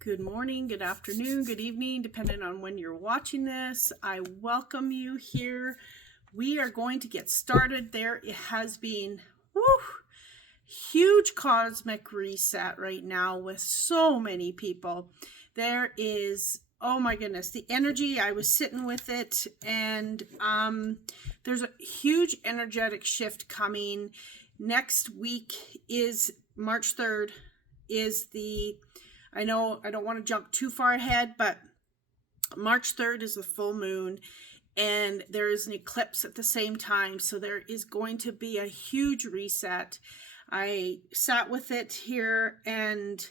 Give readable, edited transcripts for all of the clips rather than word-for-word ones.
Good morning, good afternoon, good evening, depending on when you're watching this. I welcome you here. We are going to get started there. It has been huge cosmic reset right now with so many people. There is, oh my goodness, the energy. I was sitting with it, and there's a huge energetic shift coming. Next week is March 3rd I know I don't want to jump too far ahead, but March 3rd is the full moon, and there is an eclipse at the same time. So there is going to be a huge reset. I sat with it here, and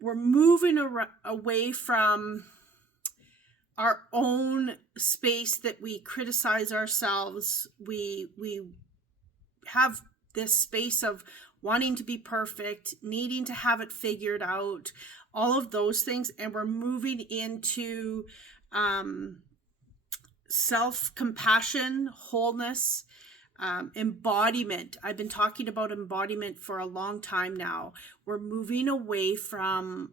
we're moving away from our own space that we criticize ourselves. We have this space of wanting to be perfect, needing to have it figured out, all of those things. And we're moving into self-compassion, wholeness, embodiment. I've been talking about embodiment for a long time now. We're moving away from,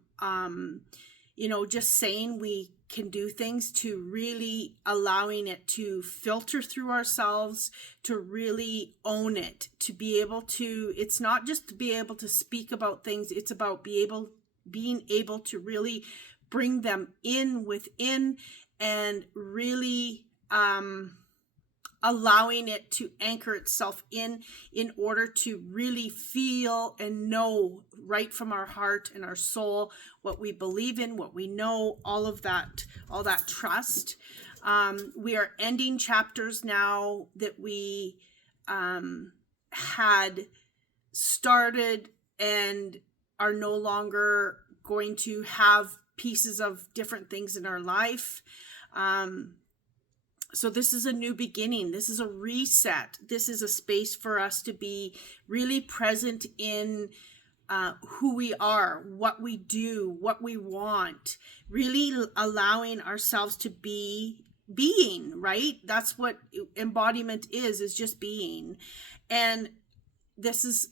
just saying we can do things, to really allowing it to filter through ourselves, to really own it, to be able to, it's not just to be able to speak about things, it's about being able to really bring them in within, and really allowing it to anchor itself in order to really feel and know right from our heart and our soul what we believe in, what we know, all that trust. We are ending chapters now that we had started and are no longer going to have pieces of different things in our life. So this is a new beginning. This is a reset. This is a space for us to be really present in who we are, what we do, what we want, really allowing ourselves to be being, right? That's what embodiment is just being. And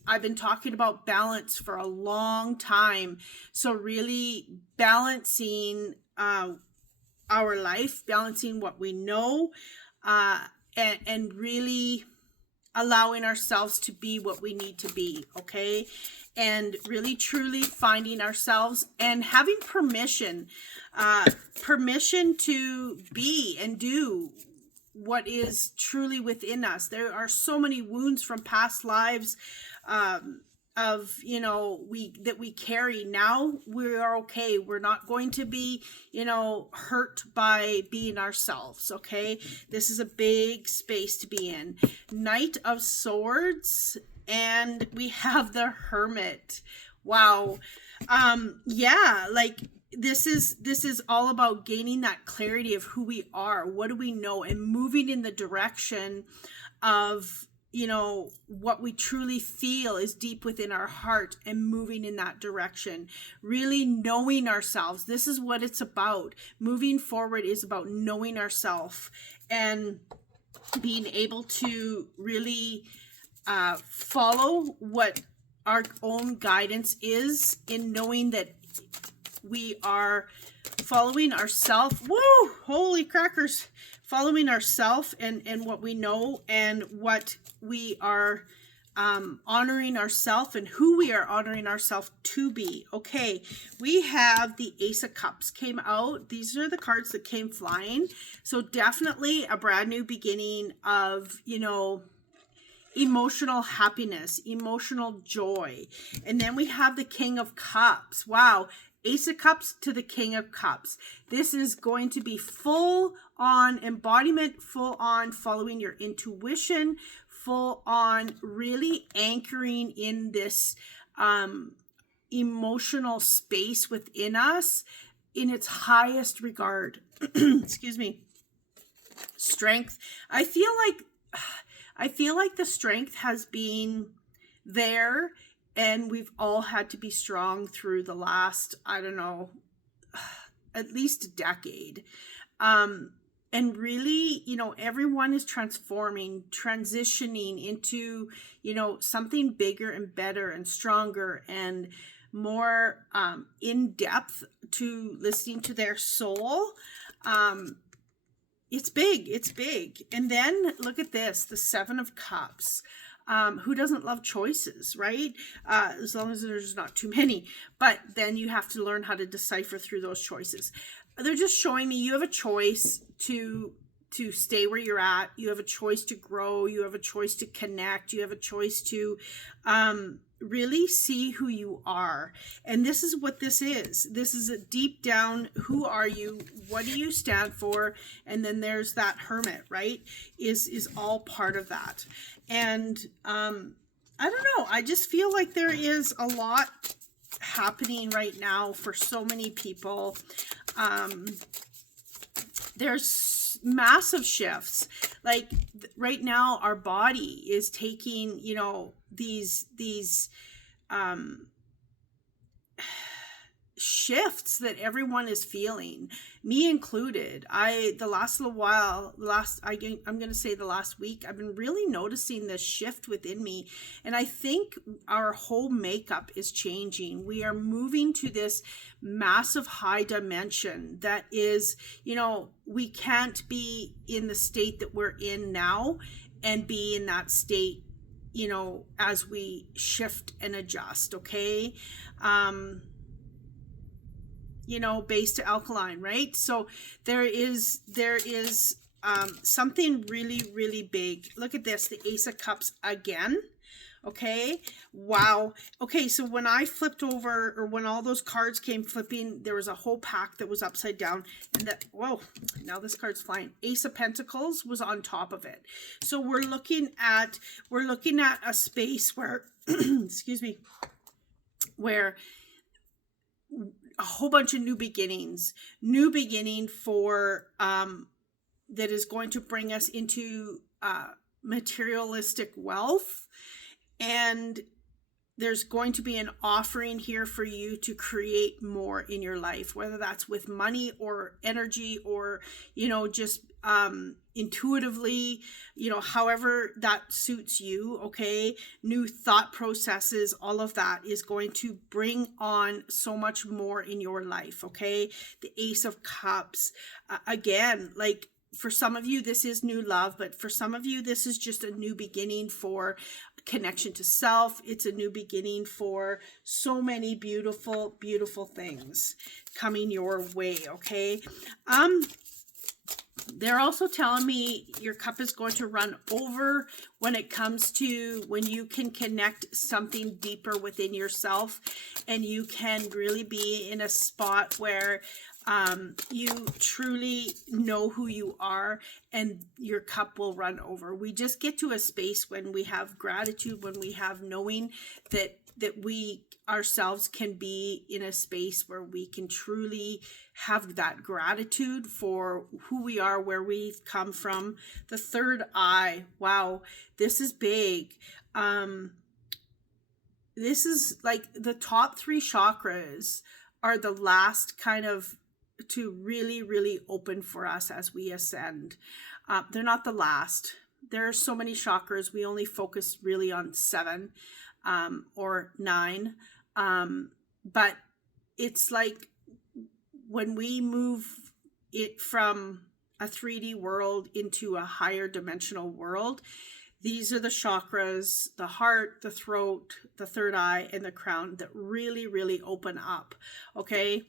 I've been talking about balance for a long time. So really balancing our life, balancing what we know, and really allowing ourselves to be what we need to be, okay? And really truly finding ourselves and having permission to be and do what is truly within us. There are so many wounds from past lives that we carry. Now we are okay. We're not going to be, hurt by being ourselves. Okay. This is a big space to be in. Knight of Swords, and we have the Hermit. Wow. This is all about gaining that clarity of who we are, what do we know, and moving in the direction of what we truly feel is deep within our heart, and moving in that direction, really knowing ourselves. This is what it's about. Moving forward is about knowing ourselves and being able to really follow what our own guidance is, in knowing that we are following ourselves. Woo! Holy crackers! Following ourselves and what we know, and what we are honoring ourselves, and who we are honoring ourselves to be. Okay, we have the Ace of Cups came out. These are the cards that came flying. So definitely a brand new beginning of, emotional happiness, emotional joy. And then we have the King of Cups. Wow. Ace of Cups to the King of Cups. This is going to be full on embodiment, full on following your intuition, full on really anchoring in this emotional space within us in its highest regard. Excuse me. Strength. I feel like the strength has been there, and we've all had to be strong through the last, at least a decade. And really, everyone is transitioning into, something bigger and better and stronger and more in depth to listening to their soul. It's big. It's big. And then look at this, the Seven of Cups. Who doesn't love choices, right? As long as there's not too many. But then you have to learn how to decipher through those choices. They're just showing me you have a choice to stay where you're at. You have a choice to grow. You have a choice to connect. You have a choice to really see who you are. And this is what this is. This is a deep down, who are you? What do you stand for? And then there's that Hermit, right? Is all part of that. And I don't know. I just feel like there is a lot happening right now for so many people. There's massive shifts. Like right now, our body is taking, you know, these shifts that everyone is feeling, me included. The last little while, I'm going to say the last week, I've been really noticing this shift within me. And I think our whole makeup is changing. We are moving to this massive high dimension that is, you know, we can't be in the state that we're in now and be in that state, you know, as we shift and adjust. Okay. You know, base to alkaline, right? So there is something really, really big. Look at this, the Ace of Cups again. Okay. Wow. Okay. So when I flipped over, or when all those cards came flipping, there was a whole pack that was upside down, and that, whoa, now this card's flying. Ace of Pentacles was on top of it. So we're looking at a space where, excuse me, where a whole bunch of new beginning for, that is going to bring us into, materialistic wealth. And there's going to be an offering here for you to create more in your life, whether that's with money or energy, or, you know, just, intuitively, you know, however that suits you. Okay. New thought processes, all of that is going to bring on so much more in your life. Okay. The Ace of Cups, again, like for some of you, this is new love, but for some of you, this is just a new beginning for connection to self. It's a new beginning for so many beautiful, beautiful things coming your way. Okay. They're also telling me your cup is going to run over when it comes to when you can connect something deeper within yourself, and you can really be in a spot where you truly know who you are, and your cup will run over. We just get to a space when we have gratitude, when we have knowing that we ourselves can be in a space where we can truly have that gratitude for who we are, where we've come from. The third eye, wow, this is big. This is like the top 3 chakras are the last kind of to really, really open for us as we ascend. They're not the last. There are so many chakras. We only focus really on 7 or 9. But it's like when we move it from a 3D world into a higher dimensional world, these are the chakras, the heart, the throat, the third eye, and the crown that really, really open up. Okay.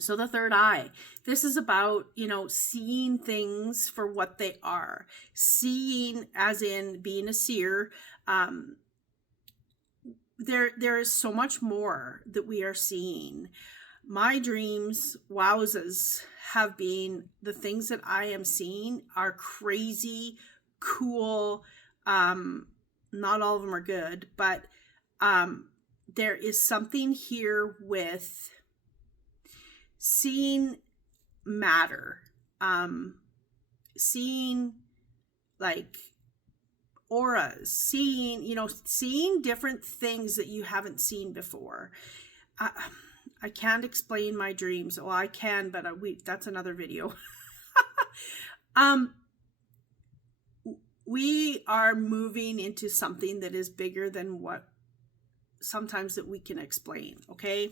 So the third eye, this is about, you know, seeing things for what they are. Seeing as in being a seer. There is so much more that we are seeing. My dreams, wowzas, have been the things that I am seeing are crazy, cool. Not all of them are good, but there is something here with seeing matter, seeing like auras, seeing, you know, seeing different things that you haven't seen before. I can't explain my dreams. Well, I can, but that's another video. We are moving into something that is bigger than what sometimes that we can explain. Okay.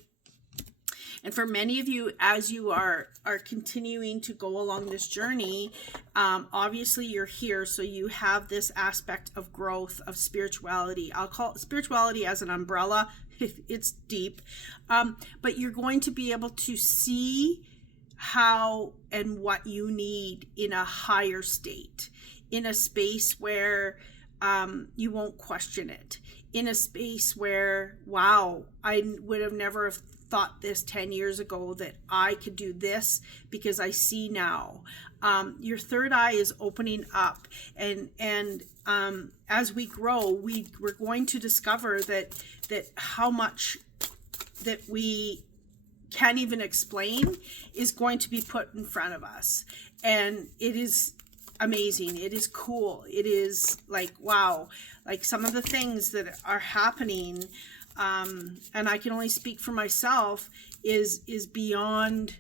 And for many of you, as you are continuing to go along this journey, obviously you're here, so you have this aspect of growth, of spirituality. I'll call it spirituality as an umbrella. It's deep, but you're going to be able to see how and what you need in a higher state, in a space where you won't question it, in a space where, wow, I would have never have thought this 10 years ago that I could do this, because I see now. Your third eye is opening up, and as we grow, we're going to discover that how much that we can't even explain is going to be put in front of us. And it is amazing. It is cool. It is like, wow, like some of the things that are happening, and I can only speak for myself, is beyond,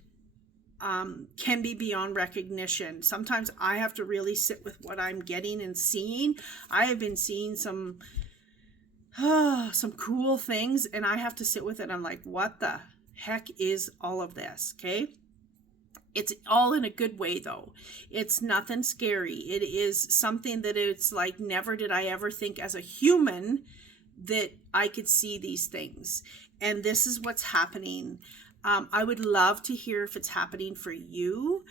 can be beyond recognition. Sometimes I have to really sit with what I'm getting and seeing. I have been seeing some cool things, and I have to sit with it. I'm like, what the heck is all of this? Okay. It's all in a good way, though. It's nothing scary. It is something that it's like, never did I ever think as a human that I could see these things. And this is what's happening. I would love to hear if it's happening for you.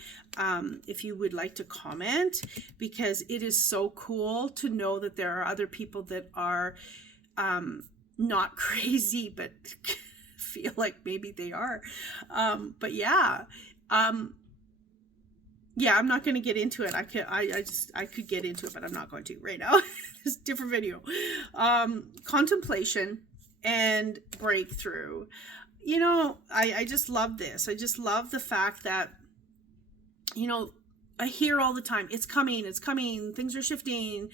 If you would like to comment, because it is so cool to know that there are other people that are not crazy, but feel like maybe they are. But yeah. Yeah, I'm not going to get into it. I could get into it, but I'm not going to right now. It's a different video. Contemplation and breakthrough. You know, I just love this. I just love the fact that, you know, I hear all the time, it's coming, things are shifting.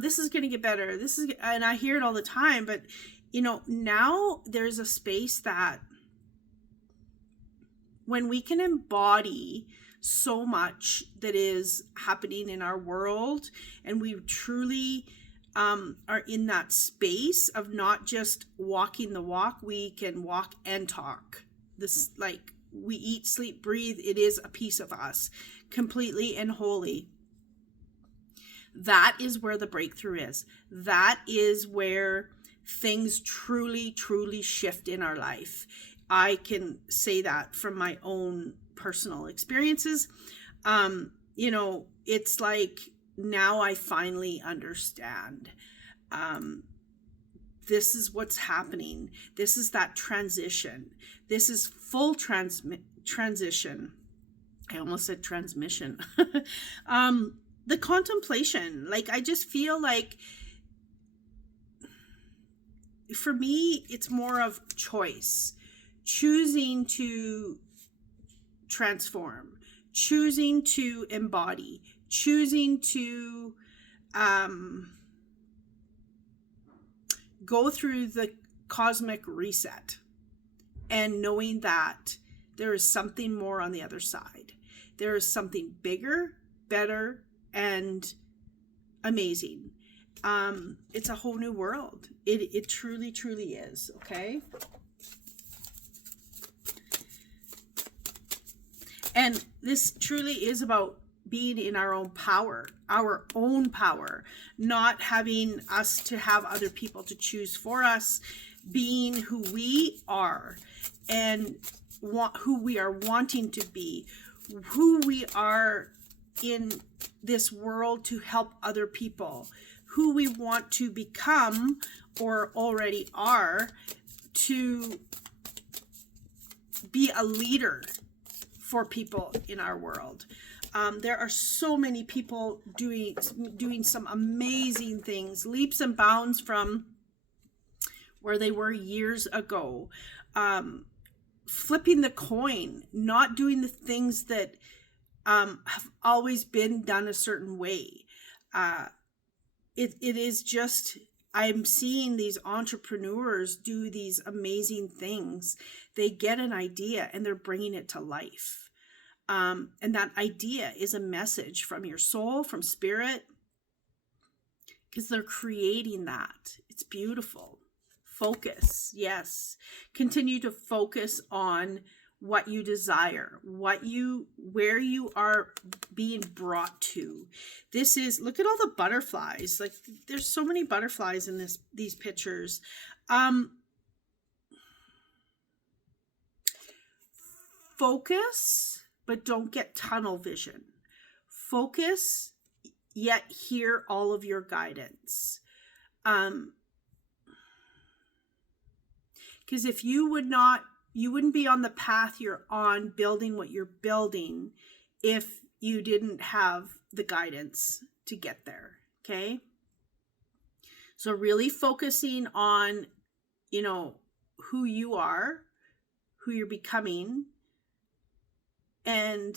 This is going to get better. And I hear it all the time, but you know, now there's a space that when we can embody so much that is happening in our world, and we truly are in that space of not just walking the walk, we can walk and talk. This, like, we eat, sleep, breathe. It is a piece of us, completely and wholly. That is where the breakthrough is. That is where things truly, truly shift in our life. I can say that from my own personal experiences. You know, it's like, now I finally understand. This is what's happening. This is that transition. This is full transition. I almost said transmission. The contemplation, like, I just feel like, for me, it's more of choice. Choosing to transform, choosing to embody, choosing to go through the cosmic reset, and knowing that there is something more on the other side. There is something bigger, better, and amazing. It's a whole new world. It truly, truly is. Okay. And this truly is about being in our own power, not having us to have other people to choose for us, being who we are and who we are wanting to be, who we are in this world to help other people, who we want to become or already are, to be a leader for people in our world. There are so many people doing some amazing things, leaps and bounds from where they were years ago. Flipping the coin, not doing the things that have always been done a certain way. It is just, I'm seeing these entrepreneurs do these amazing things. They get an idea and they're bringing it to life. And that idea is a message from your soul, from spirit, because they're creating that. It's beautiful. Focus. Yes. Continue to focus on what you desire, where you are being brought to. This is, look at all the butterflies. Like, there's so many butterflies in these pictures. Focus, but don't get tunnel vision. Focus, yet hear all of your guidance. Because if you wouldn't be on the path you're on, building what you're building, if you didn't have the guidance to get there. Okay. So really focusing on, who you are, who you're becoming, and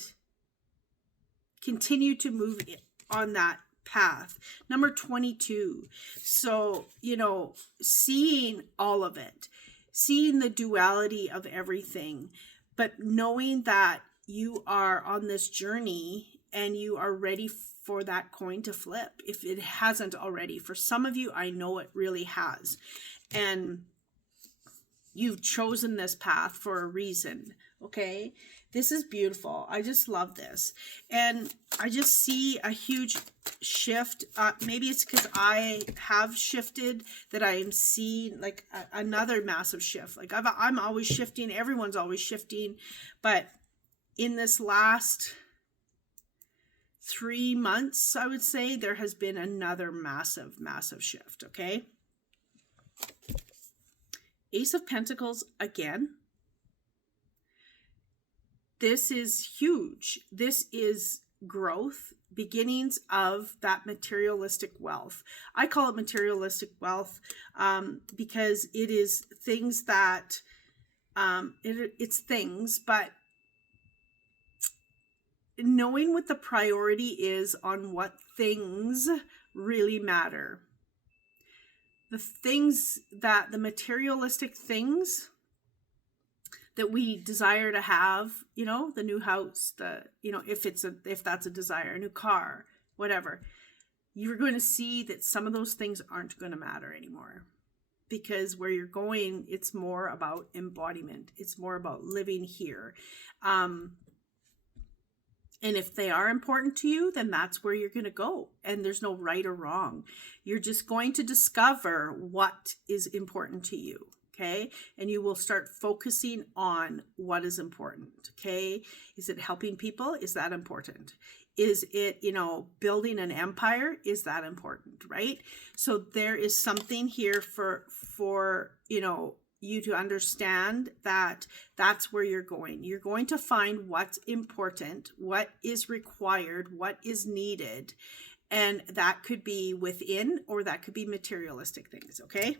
continue to move on that path. Number 22. So, seeing all of it, seeing the duality of everything, but knowing that you are on this journey and you are ready for that coin to flip. If it hasn't already, for some of you, I know it really has. And you've chosen this path for a reason. Okay. This is beautiful. I just love this. And I just see a huge shift. Maybe it's because I have shifted that I'm seeing like another massive shift. Like I'm always shifting. Everyone's always shifting. But in this last 3 months, I would say there has been another massive, massive shift. Okay. Ace of Pentacles again. This is huge. This is growth, beginnings of that materialistic wealth. I call it materialistic wealth because it is things that, it's things, but knowing what the priority is on what things really matter. The materialistic things that we desire to have, the new house, if that's a desire, a new car, whatever, you're going to see that some of those things aren't going to matter anymore, because where you're going, it's more about embodiment. It's more about living here. And if they are important to you, then that's where you're going to go. And there's no right or wrong. You're just going to discover what is important to you. Okay. And you will start focusing on what is important. Okay. Is it helping people? Is that important? Is it, building an empire? Is that important? Right. So there is something here for, you to understand that that's where you're going. You're going to find what's important, what is required, what is needed. And that could be within, or that could be materialistic things. Okay.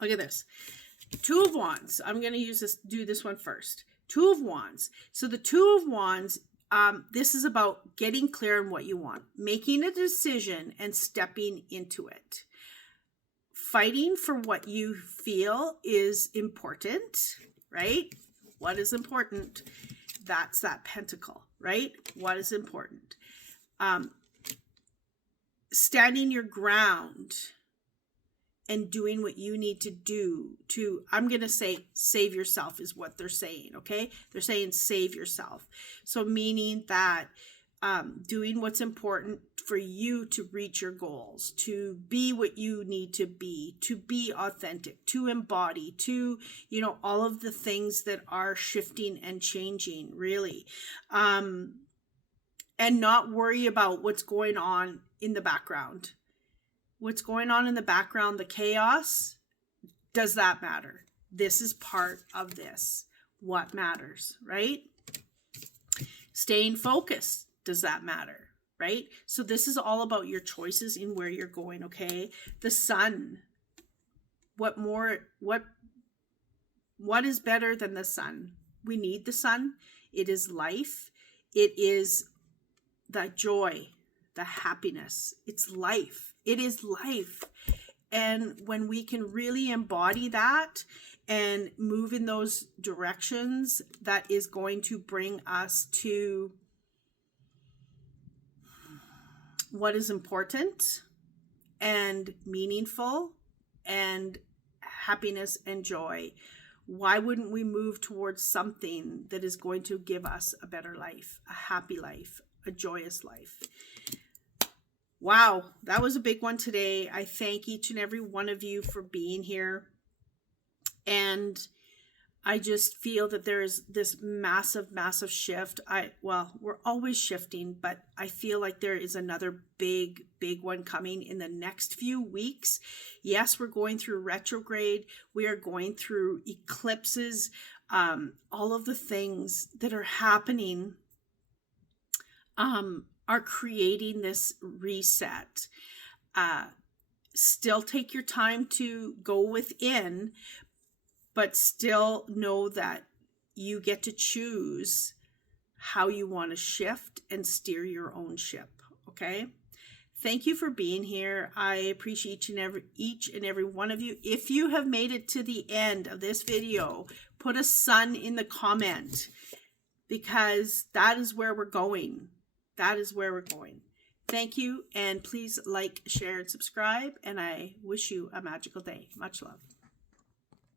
Look at this. Two of Wands. I'm going to do this one first. Two of Wands. So the Two of Wands, this is about getting clear on what you want, making a decision and stepping into it. Fighting for what you feel is important, right? What is important? That's that pentacle, right? What is important? Standing your ground and doing what you need to do to, I'm going to say, save yourself is what they're saying, okay? They're saying save yourself. So meaning that doing what's important for you to reach your goals, to be what you need to be authentic, to embody, to, all of the things that are shifting and changing, really. And not worry about what's going on in the background. What's going on in the background, the chaos, does that matter? This is part of this. What matters, right? Staying focused, does that matter, right? So this is all about your choices in where you're going, okay? The sun. What is better than the sun? We need the sun. It is life. It is the joy, the happiness. It's life. It is life. And when we can really embody that and move in those directions, that is going to bring us to what is important and meaningful and happiness and joy. Why wouldn't we move towards something that is going to give us a better life, a happy life, a joyous life? Wow, that was a big one today. I thank each and every one of you for being here. And I just feel that there's this massive, massive shift. Well, we're always shifting, but I feel like there is another big, big one coming in the next few weeks. Yes, we're going through retrograde. We are going through eclipses. All of the things that are happening are creating this reset. Still take your time to go within, but still know that you get to choose how you want to shift and steer your own ship. Okay. Thank you for being here. I appreciate each and every one of you. If you have made it to the end of this video, put a sun in the comment, because that is where we're going. That is where we're going. Thank you. And please like, share, and subscribe. And I wish you a magical day. Much love.